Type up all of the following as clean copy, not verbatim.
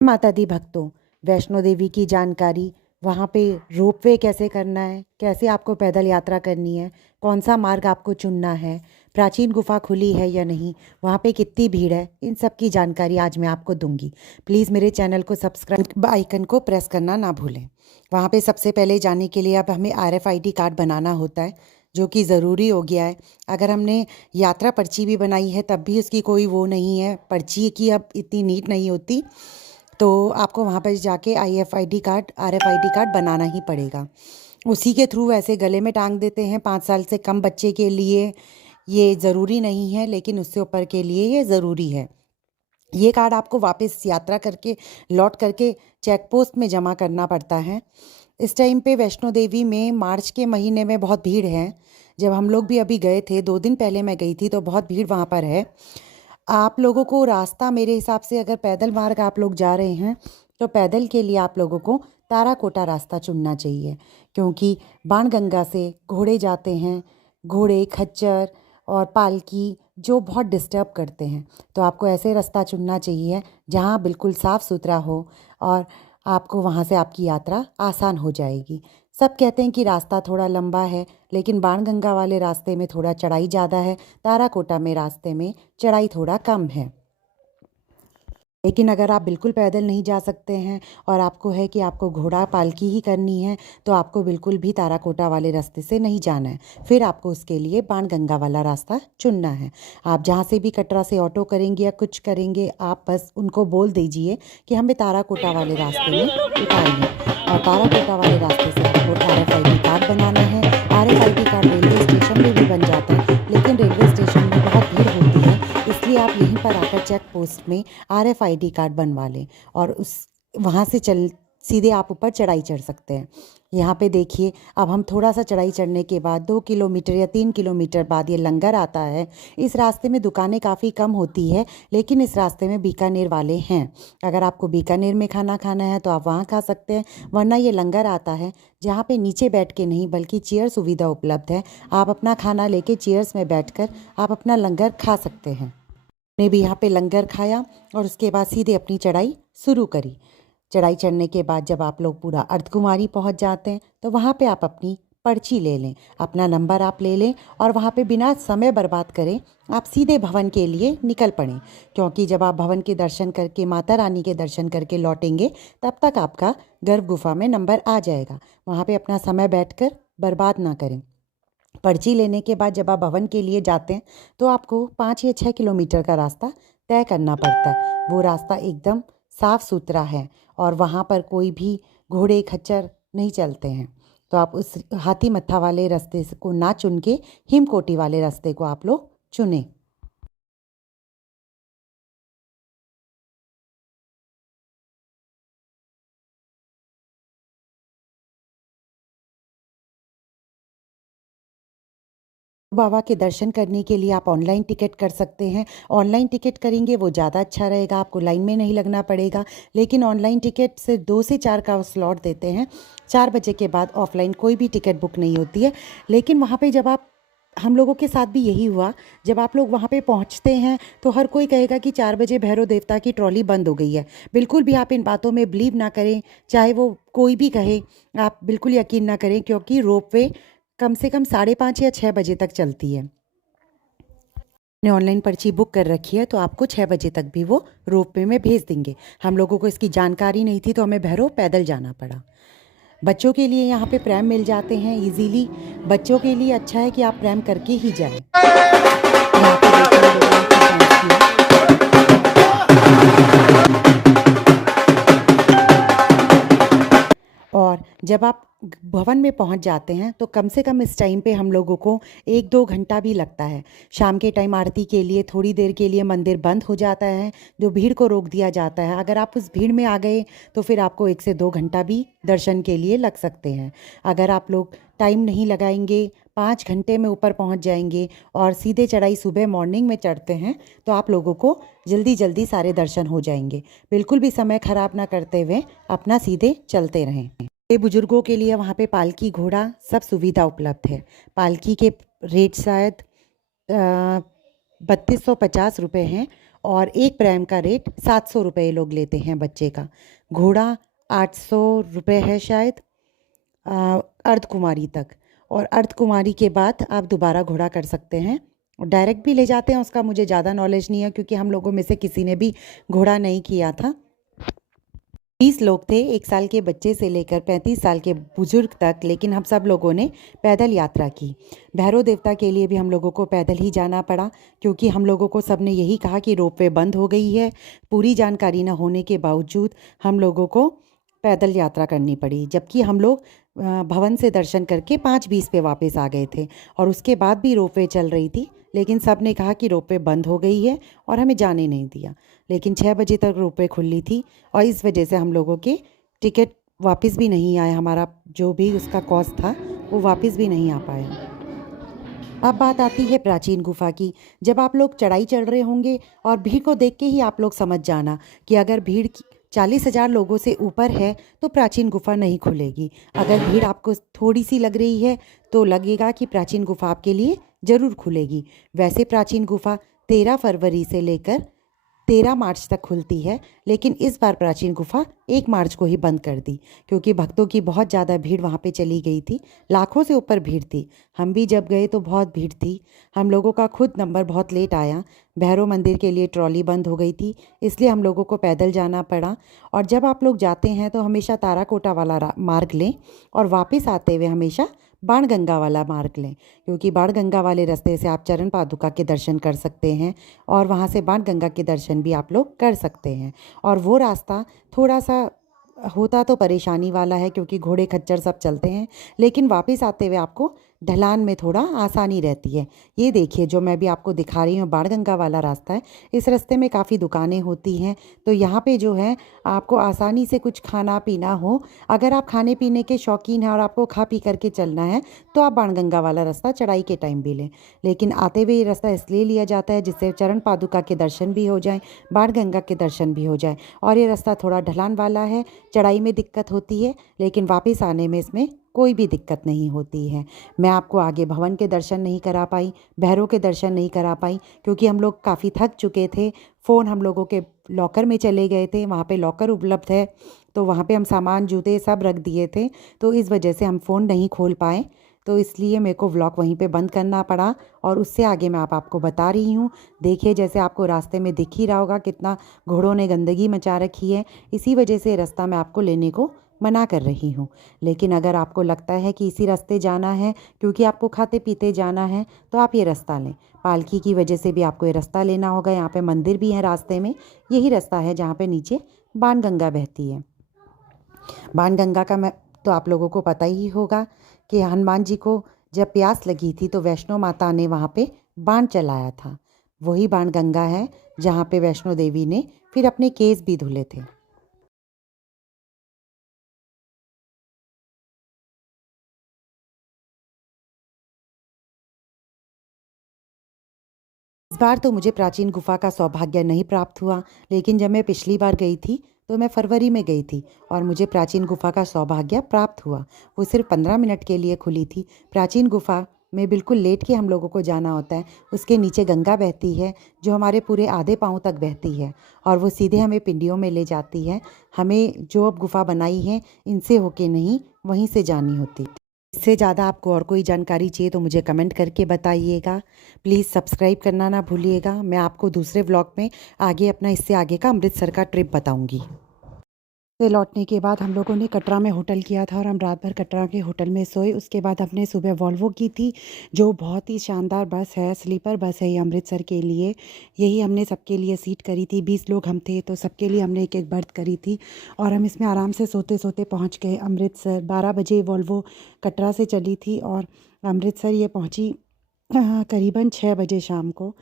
माता दी भक्तों, वैष्णो देवी की जानकारी, वहाँ पे रोपवे कैसे करना है, कैसे आपको पैदल यात्रा करनी है, कौन सा मार्ग आपको चुनना है, प्राचीन गुफा खुली है या नहीं, वहाँ पे कितनी भीड़ है, इन सब की जानकारी आज मैं आपको दूंगी। प्लीज़ मेरे चैनल को सब्सक्राइब आइकन को प्रेस करना ना भूलें। वहाँ पे सबसे पहले जाने के लिए अब हमें RFID कार्ड बनाना होता है, जो कि ज़रूरी हो गया है। अगर हमने यात्रा पर्ची भी बनाई है तब भी उसकी कोई वो नहीं है, पर्ची की अब इतनी नीट नहीं होती, तो आपको वहाँ पर जाके RFID कार्ड बनाना ही पड़ेगा। उसी के थ्रू ऐसे गले में टांग देते हैं। 5 साल से कम बच्चे के लिए ये ज़रूरी नहीं है, लेकिन उससे ऊपर के लिए ये ज़रूरी है। ये कार्ड आपको वापस यात्रा करके लौट करके चेक पोस्ट में जमा करना पड़ता है। इस टाइम पे वैष्णो देवी में मार्च के महीने में बहुत भीड़ है। जब हम लोग भी अभी गए थे, 2 दिन पहले मैं गई थी, तो बहुत भीड़ वहाँ पर है। आप लोगों को रास्ता, मेरे हिसाब से अगर पैदल मार्ग आप लोग जा रहे हैं तो पैदल के लिए आप लोगों को ताराकोटा रास्ता चुनना चाहिए, क्योंकि बाणगंगा से घोड़े जाते हैं, घोड़े, खच्चर और पालकी, जो बहुत डिस्टर्ब करते हैं। तो आपको ऐसे रास्ता चुनना चाहिए जहाँ बिल्कुल साफ़ सुथरा हो, और आपको वहाँ से आपकी यात्रा आसान हो जाएगी। सब कहते हैं कि रास्ता थोड़ा लंबा है, लेकिन बाणगंगा वाले रास्ते में थोड़ा चढ़ाई ज़्यादा है, ताराकोटा में रास्ते में चढ़ाई थोड़ा कम है। लेकिन अगर आप बिल्कुल पैदल नहीं जा सकते हैं और आपको है कि आपको घोड़ा पालकी ही करनी है, तो आपको बिल्कुल भी ताराकोटा वाले रास्ते से नहीं जाना है। फिर आपको उसके लिए बाणगंगा वाला रास्ता चुनना है। आप जहाँ से भी कटरा से ऑटो करेंगे या कुछ करेंगे, आप बस उनको बोल दीजिए कि हमें ताराकोटा वाले रास्ते में उतारिए, और ताराकोटा वाले रास्ते से आपको RFID कार्ड बनाना है। RFID कार्ड रेलवे स्टेशन में भी बन जाता है, लेकिन रेलवे स्टेशन में बहुत भीड़ होती है, इसलिए आप यहीं पर आकर चेक पोस्ट में RFID कार्ड बनवा लें, और उस वहाँ से सीधे आप ऊपर चढ़ाई चढ़ सकते हैं। यहाँ पे देखिए, अब हम थोड़ा सा चढ़ाई चढ़ने के बाद 2 किलोमीटर या 3 किलोमीटर बाद ये लंगर आता है। इस रास्ते में दुकानें काफ़ी कम होती है, लेकिन इस रास्ते में बीकानेर वाले हैं। अगर आपको बीकानेर में खाना खाना है तो आप वहाँ खा सकते हैं, वरना ये लंगर आता है जहाँ पे नीचे बैठ के नहीं बल्कि चेयर सुविधा उपलब्ध है। आप अपना खाना लेके चेयर्स में बैठकर आप अपना लंगर खा सकते हैं। ने भी यहाँ पे लंगर खाया और उसके बाद सीधे अपनी चढ़ाई शुरू करी। चढ़ाई चढ़ने के बाद जब आप लोग पूरा अर्धकुमारी पहुँच जाते हैं, तो वहाँ पे आप अपनी पर्ची ले लें, अपना नंबर आप ले लें, और वहाँ पे बिना समय बर्बाद करें आप सीधे भवन के लिए निकल पड़ें, क्योंकि जब आप भवन के दर्शन करके, माता रानी के दर्शन करके लौटेंगे, तब तक आपका गर्भ गुफा में नंबर आ जाएगा। वहाँ पे अपना समय बैठकर बर्बाद ना करें। पर्ची लेने के बाद जब आप भवन के लिए जाते हैं, तो आपको 5 या 6 किलोमीटर का रास्ता तय करना पड़ता है। वो रास्ता एकदम साफ़ सुथरा है, और वहाँ पर कोई भी घोड़े खच्चर नहीं चलते हैं। तो आप उस हाथी मत्था वाले रास्ते को ना चुन के हिमकोटी वाले रास्ते को आप लोग चुनें। बाबा के दर्शन करने के लिए आप ऑनलाइन टिकट कर सकते हैं। ऑनलाइन टिकट करेंगे वो ज़्यादा अच्छा रहेगा, आपको लाइन में नहीं लगना पड़ेगा। लेकिन ऑनलाइन टिकट से 2 से 4 का स्लॉट देते हैं। 4 बजे के बाद ऑफलाइन कोई भी टिकट बुक नहीं होती है। लेकिन वहाँ पे जब आप, हम लोगों के साथ भी यही हुआ, जब आप लोग वहाँ पे पहुँचते हैं तो हर कोई कहेगा कि 4 बजे भैरव देवता की ट्रॉली बंद हो गई है। बिल्कुल भी आप इन बातों में बिलीव ना करें, चाहे वो कोई भी कहे, आप बिल्कुल यकीन ना करें, क्योंकि रोपवे कम से कम 5:30 या 6 बजे तक चलती है। ने ऑनलाइन पर्ची बुक कर रखी है, तो आपको 6 बजे तक भी वो रोपवे में भेज देंगे। हम लोगों को इसकी जानकारी नहीं थी, तो हमें भैरव पैदल जाना पड़ा। बच्चों के लिए यहाँ पे प्रैम मिल जाते हैं इजीली। बच्चों के लिए अच्छा है कि आप प्रैम करके ही जाएं। यहाँ पे देखिए लोगों ने क्या डांस किया। और जब आप भवन में पहुंच जाते हैं, तो कम से कम इस टाइम पे हम लोगों को 1-2 घंटा भी लगता है। शाम के टाइम आरती के लिए थोड़ी देर के लिए मंदिर बंद हो जाता है, जो भीड़ को रोक दिया जाता है। अगर आप उस भीड़ में आ गए तो फिर आपको 1 से 2 घंटा भी दर्शन के लिए लग सकते हैं। अगर आप लोग टाइम नहीं लगाएंगे, 5 घंटे में ऊपर पहुंच जाएंगे और सीधे चढ़ाई सुबह मॉर्निंग में चढ़ते हैं, तो आप लोगों को जल्दी जल्दी सारे दर्शन हो जाएंगे। बिल्कुल भी समय खराब ना करते हुए अपना सीधे चलते रहें। बुजुर्गों के लिए वहाँ पे पालकी, घोड़ा, सब सुविधा उपलब्ध है। पालकी के रेट शायद 3250 रुपये हैं, और एक प्रैम का रेट 700 रुपये लोग लेते हैं बच्चे का। घोड़ा 800 रुपये है शायद अर्धकुमारी तक, और अर्धकुमारी के बाद आप दोबारा घोड़ा कर सकते हैं। और डायरेक्ट भी ले जाते हैं, उसका मुझे ज़्यादा नॉलेज नहीं है क्योंकि हम लोगों में से किसी ने भी घोड़ा नहीं किया था। 20 लोग थे, 1 साल के बच्चे से लेकर 35 साल के बुजुर्ग तक, लेकिन हम सब लोगों ने पैदल यात्रा की। भैरव देवता के लिए भी हम लोगों को पैदल ही जाना पड़ा क्योंकि हम लोगों को सब ने यही कहा कि रोपवे बंद हो गई है। पूरी जानकारी न होने के बावजूद हम लोगों को पैदल यात्रा करनी पड़ी, जबकि हम लोग भवन से दर्शन करके 5:20 पे वापस आ गए थे और उसके बाद भी रोपवे चल रही थी, लेकिन सब ने कहा कि रोपवे बंद हो गई है और हमें जाने नहीं दिया। लेकिन 6 बजे तक रोपवे खुली थी और इस वजह से हम लोगों के टिकट वापस भी नहीं आए, हमारा जो भी उसका कॉस्ट था वो वापस भी नहीं आ पाया। अब बात आती है प्राचीन गुफा की। जब आप लोग चढ़ाई चढ़ रहे होंगे और भीड़ को देख के ही आप लोग समझ जाना कि अगर भीड़ 40,000 लोगों से ऊपर है तो प्राचीन गुफा नहीं खुलेगी। अगर भीड़ आपको थोड़ी सी लग रही है तो लगेगा कि प्राचीन गुफा आपके लिए ज़रूर खुलेगी। वैसे प्राचीन गुफा 13 फरवरी से लेकर 13 मार्च तक खुलती है, लेकिन इस बार प्राचीन गुफा 1 मार्च को ही बंद कर दी क्योंकि भक्तों की बहुत ज़्यादा भीड़ वहाँ पे चली गई थी। लाखों से ऊपर भीड़ थी। हम भी जब गए तो बहुत भीड़ थी। हम लोगों का खुद नंबर बहुत लेट आया। भैरव मंदिर के लिए ट्रॉली बंद हो गई थी, इसलिए हम लोगों को पैदल जाना पड़ा। और जब आप लोग जाते हैं तो हमेशा ताराकोटा वाला मार्ग लें और वापस आते हुए हमेशा बाणगंगा वाला मार्ग लें, क्योंकि बाणगंगा वाले रास्ते से आप चरण पादुका के दर्शन कर सकते हैं और वहाँ से बाणगंगा के दर्शन भी आप लोग कर सकते हैं। और वो रास्ता थोड़ा सा होता तो परेशानी वाला है क्योंकि घोड़े खच्चर सब चलते हैं, लेकिन वापस आते हुए आपको ढलान में थोड़ा आसानी रहती है। ये देखिए जो मैं भी आपको दिखा रही हूँ बाणगंगा वाला रास्ता है। इस रास्ते में काफ़ी दुकानें होती हैं, तो यहाँ पे जो है आपको आसानी से कुछ खाना पीना हो, अगर आप खाने पीने के शौकीन हैं और आपको खा पी करके चलना है तो आप बाणगंगा वाला रास्ता चढ़ाई के टाइम भी लें। लेकिन आते हुए ये रास्ता इसलिए लिया जाता है जिससे चरण पादुका के दर्शन भी हो जाएँ, बाणगंगा के दर्शन भी हो जाए। और ये रास्ता थोड़ा ढलान वाला है, चढ़ाई में दिक्कत होती है, लेकिन वापस आने में इसमें कोई भी दिक्कत नहीं होती है। मैं आपको आगे भवन के दर्शन नहीं करा पाई, भैरव के दर्शन नहीं करा पाई क्योंकि हम लोग काफ़ी थक चुके थे। फ़ोन हम लोगों के लॉकर में चले गए थे, वहाँ पे लॉकर उपलब्ध है तो वहाँ पे हम सामान जूते सब रख दिए थे, तो इस वजह से हम फ़ोन नहीं खोल पाए, तो इसलिए मेरे को व्लॉग वहीं पे बंद करना पड़ा। और उससे आगे मैं आपको बता रही हूँ। देखिए जैसे आपको रास्ते में दिख ही रहा होगा कितना घोड़ों ने गंदगी मचा रखी है, इसी वजह से रास्ता मैं आपको लेने को मना कर रही हूँ। लेकिन अगर आपको लगता है कि इसी रास्ते जाना है क्योंकि आपको खाते पीते जाना है तो आप ये रास्ता लें। पालकी की वजह से भी आपको ये रास्ता लेना होगा। यहाँ पे मंदिर भी है रास्ते में, यही रास्ता है जहाँ पे नीचे बाणगंगा बहती है। बाणगंगा का मैं तो आप लोगों को पता ही होगा कि हनुमान जी को जब प्यास लगी थी तो वैष्णो माता ने वहाँ पे बाण चलाया था। वही बाणगंगा है जहाँ पे वैष्णो देवी ने फिर अपने केस भी धुले थे। इस बार तो मुझे प्राचीन गुफा का सौभाग्य नहीं प्राप्त हुआ, लेकिन जब मैं पिछली बार गई थी तो मैं फरवरी में गई थी और मुझे प्राचीन गुफा का सौभाग्य प्राप्त हुआ। वो सिर्फ 15 मिनट के लिए खुली थी। प्राचीन गुफा में बिल्कुल लेट के हम लोगों को जाना होता है। उसके नीचे गंगा बहती है जो हमारे पूरे आधे पाँव तक बहती है और वो सीधे हमें पिंडियों में ले जाती है। हमें जो अब गुफा बनाई है इनसे होके नहीं, वहीं से जानी होती। इससे ज़्यादा आपको और कोई जानकारी चाहिए तो मुझे कमेंट करके बताइएगा। प्लीज़ सब्सक्राइब करना ना भूलिएगा। मैं आपको दूसरे व्लॉग में आगे अपना इससे आगे का अमृतसर का ट्रिप बताऊंगी। से लौटने के बाद हम लोगों ने कटरा में होटल किया था और हम रात भर कटरा के होटल में सोए। उसके बाद हमने सुबह वॉल्वो की थी जो बहुत ही शानदार बस है, स्लीपर बस है ये अमृतसर के लिए। यही हमने सबके लिए सीट करी थी। 20 लोग हम थे तो सबके लिए हमने एक एक बर्थ करी थी और हम इसमें आराम से सोते सोते पहुँच गए अमृतसर। 12 बजे वॉल्वो कटरा से चली थी और अमृतसर ये पहुँची करीबन 6 बजे शाम को।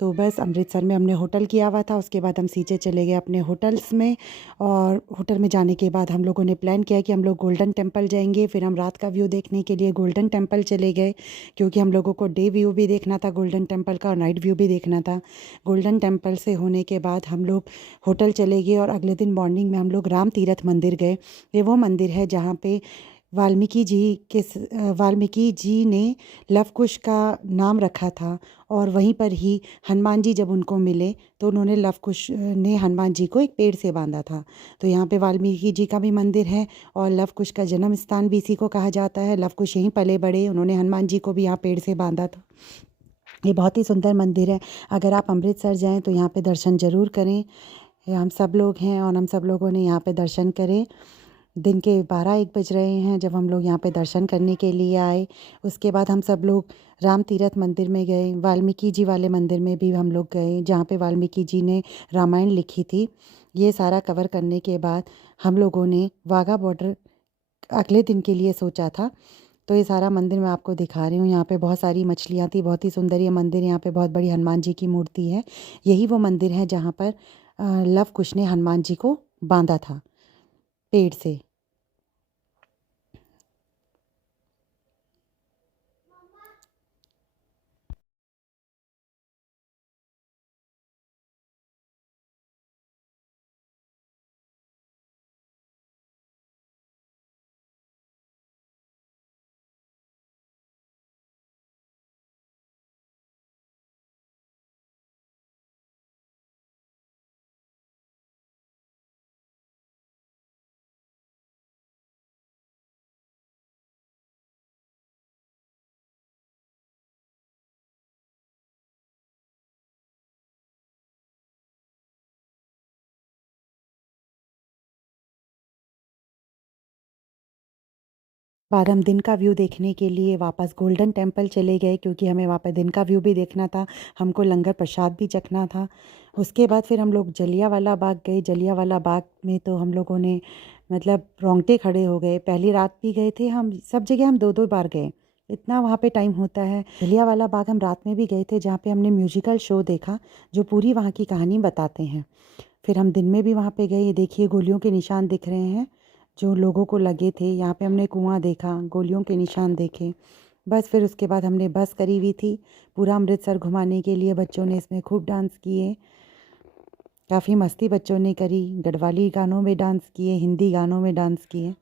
तो बस अमृतसर में हमने होटल किया हुआ था। उसके बाद हम सीधे चले गए अपने होटल्स में और होटल में जाने के बाद हम लोगों ने प्लान किया कि हम लोग गोल्डन टेम्पल जाएंगे। फिर हम रात का व्यू देखने के लिए गोल्डन टेम्पल चले गए क्योंकि हम लोगों को डे व्यू भी देखना था गोल्डन टेम्पल का और नाइट व्यू भी देखना था। गोल्डन टेम्पल से होने के बाद हम लोग होटल चले गए और अगले दिन मॉर्निंग में हम लोग राम तीरथ मंदिर गए। ये वो मंदिर है जहाँ पे वाल्मीकि जी ने लव कुश का नाम रखा था, और वहीं पर ही हनुमान जी जब उनको मिले तो उन्होंने लव कुश ने हनुमान जी को एक पेड़ से बांधा था। तो यहाँ पे वाल्मीकि जी का भी मंदिर है, और लव कुश का जन्म स्थान भी इसी को कहा जाता है। लव कुश यहीं पले बड़े, उन्होंने हनुमान जी को भी यहाँ पेड़ से बांधा था। ये बहुत ही सुंदर मंदिर है। अगर आप अमृतसर जाएँ तो यहाँ पे दर्शन ज़रूर करें। हम सब लोग हैं और हम सब लोगों ने यहाँ पे दर्शन करे। दिन के 12-1 बज रहे हैं जब हम लोग यहाँ पे दर्शन करने के लिए आए। उसके बाद हम सब लोग राम तीरथ मंदिर में गए, वाल्मीकि जी वाले मंदिर में भी हम लोग गए, जहाँ पे वाल्मीकि जी ने रामायण लिखी थी। ये सारा कवर करने के बाद हम लोगों ने वाघा बॉर्डर अगले दिन के लिए सोचा था। तो ये सारा मंदिर मैं आपको दिखा रही हूँ। यहाँ पे बहुत सारी मछलियाँ थी, बहुत ही सुंदर ये मंदिर। यहाँ पे बहुत बड़ी हनुमान जी की मूर्ति है। यही वो मंदिर है जहाँ पर लव कुश ने हनुमान जी को बांधा था पेड़ से। बाद हम दिन का व्यू देखने के लिए वापस गोल्डन टेम्पल चले गए, क्योंकि हमें वहाँ पे दिन का व्यू भी देखना था, हमको लंगर प्रसाद भी चखना था। उसके बाद फिर हम लोग जलियांवाला बाग गए। जलियांवाला बाग में तो हम लोगों ने मतलब रोंगटे खड़े हो गए। पहली रात भी गए थे हम, सब जगह हम 2-2 बार गए, इतना वहाँ पे टाइम होता है। जलियांवाला बाग हम रात में भी गए थे, जहाँ पे हमने म्यूजिकल शो देखा जो पूरी वहाँ की कहानी बताते हैं। फिर हम दिन में भी वहाँ पे गए। ये देखिए गोलियों के निशान दिख रहे हैं जो लोगों को लगे थे। यहाँ पे हमने कुआं देखा, गोलियों के निशान देखे। बस फिर उसके बाद हमने बस करी हुई थी पूरा अमृतसर घुमाने के लिए। बच्चों ने इसमें खूब डांस किए, काफ़ी मस्ती बच्चों ने करी। गढ़वाली गानों में डांस किए, हिंदी गानों में डांस किए।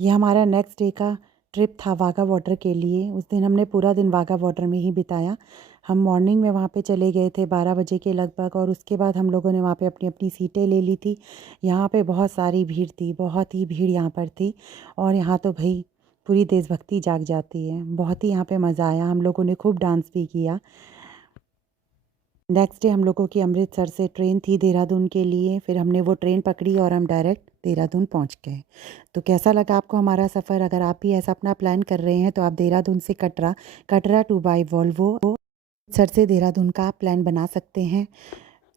ये हमारा नेक्स्ट डे का ट्रिप था वाघा बॉर्डर के लिए। उस दिन हमने पूरा दिन वाघा बॉर्डर में ही बिताया। हम मॉर्निंग में वहाँ पे चले गए थे 12 बजे के लगभग, और उसके बाद हम लोगों ने वहाँ पे अपनी अपनी सीटें ले ली थी। यहाँ पे बहुत सारी भीड़ थी, बहुत ही भीड़ यहाँ पर थी, और यहाँ तो भाई पूरी देशभक्ति जाग जाती है। बहुत ही यहाँ पे मज़ा आया, हम लोगों ने खूब डांस भी किया। नेक्स्ट डे हम लोगों की अमृतसर से ट्रेन थी देहरादून के लिए। फिर हमने वो ट्रेन पकड़ी और हम डायरेक्ट देहरादून पहुंच गए। तो कैसा लगा आपको हमारा सफ़र? अगर आप भी ऐसा अपना प्लान कर रहे हैं तो आप देहरादून से Katra, Katra to by Volvo Amritsar से देहरादून का आप प्लान बना सकते हैं।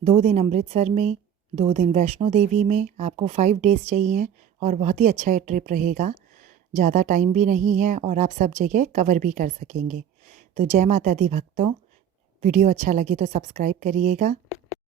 2 दिन अमृतसर में, 2 दिन वैष्णो देवी में, आपको 5 डेज़ चाहिए, और बहुत ही अच्छा ये ट्रिप रहेगा। ज़्यादा टाइम भी नहीं है और आप सब जगह कवर भी कर सकेंगे। तो जय माता दी भक्तों, वीडियो अच्छा लगे तो सब्सक्राइब करिएगा।